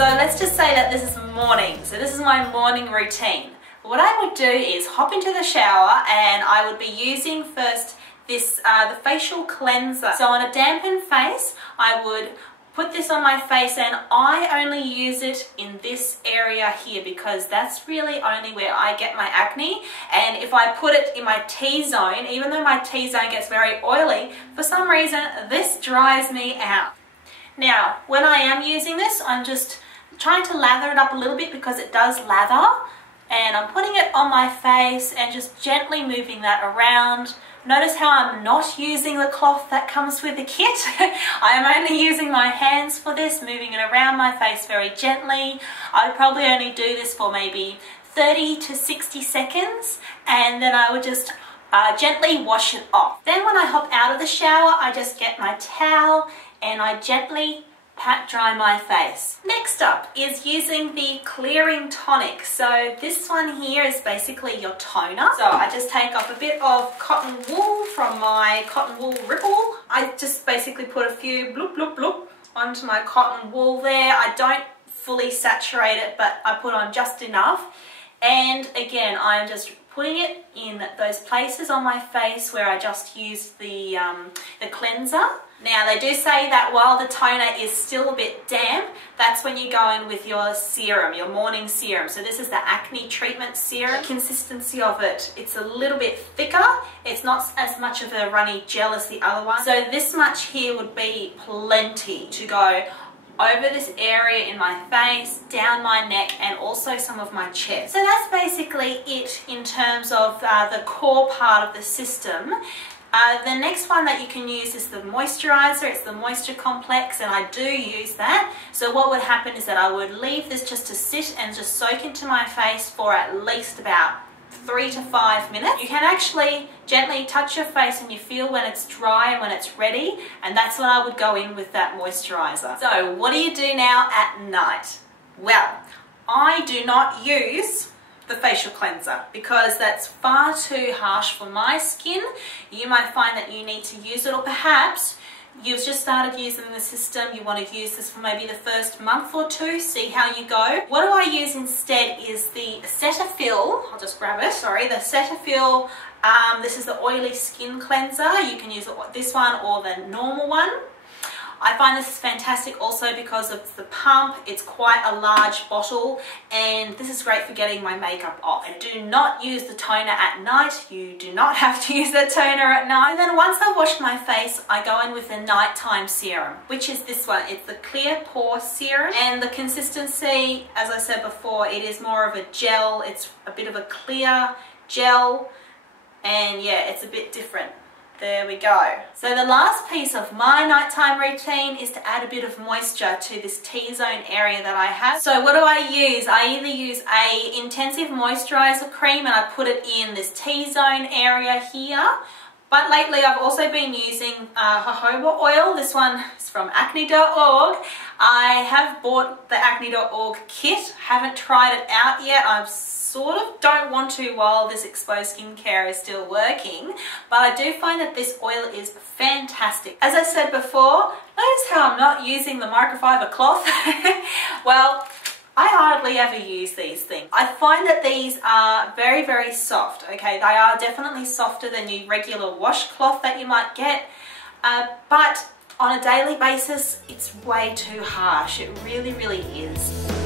So let's just say that this is morning. So this is my morning routine. What I would do is hop into the shower and I would be using first this the facial cleanser. So on a dampened face, I would put this on my face, and I only use it in this area here because that's really only where I get my acne. And if I put it in my T-zone, even though my T-zone gets very oily, for some reason this dries me out. Now when I am using this, I'm just trying to lather it up a little bit because it does lather, and I'm putting it on my face and just gently moving that around. Notice how I'm not using the cloth that comes with the kit. I am only using my hands for this, moving it around my face very gently. I'd probably only do this for maybe 30 to 60 seconds, and then I would just gently wash it off. Then when I hop out of the shower, I just get my towel and I gently pat dry my face. Next up is using the clearing tonic. So this one here is basically your toner. So I just take off a bit of cotton wool from my cotton wool ripple. I just basically put a few bloop bloop bloop onto my cotton wool there. I don't fully saturate it, but I put on just enough. And again, I'm just putting it in those places on my face where I just used the cleanser. Now they do say that while the toner is still a bit damp, that's when you go in with your serum, your morning serum. So this is the acne treatment serum. The consistency of it, it's a little bit thicker. It's not as much of a runny gel as the other one. So this much here would be plenty to go over this area in my face, down my neck, and also some of my chest. So that's basically it in terms of the core part of the system. The next one that you can use is the moisturizer. It's the moisture complex, and I do use that. So what would happen is that I would leave this just to sit and just soak into my face for at least about 3 to 5 minutes. You can actually gently touch your face and you feel when it's dry and when it's ready, and that's when I would go in with that moisturizer. So what do you do now at night? Well, I do not use the facial cleanser because that's far too harsh for my skin. You might find that you need to use it, or perhaps you've just started using the system, you want to use this for maybe the first month or two, see how you go. What do I use instead is the cetaphil. I'll just grab it, sorry, the cetaphil. This is the oily skin cleanser. You can use this one or the normal one. I find this is fantastic also because of the pump. It's quite a large bottle, and this is great for getting my makeup off. I do not use the toner at night. You do not have to use the toner at night. And then once I've washed my face, I go in with the nighttime serum, which is this one. It's the clear pore serum, and the consistency, as I said before, it is more of a gel. It's a bit of a clear gel, and yeah, it's a bit different. There we go. So the last piece of my nighttime routine is to add a bit of moisture to this T-zone area that I have. So what do I use? I either use a intensive moisturizer cream and I put it in this T-zone area here. But lately I've also been using jojoba oil. This one is from acne.org. I have bought the acne.org kit. Haven't tried it out yet. I sort of don't want to while this exposed skincare is still working. But I do find that this oil is fantastic. As I said before, notice how I'm not using the microfiber cloth. Well, I hardly ever use these things. I find that these are very, very soft, okay? They are definitely softer than your regular washcloth that you might get, but on a daily basis, it's way too harsh. It really, really is.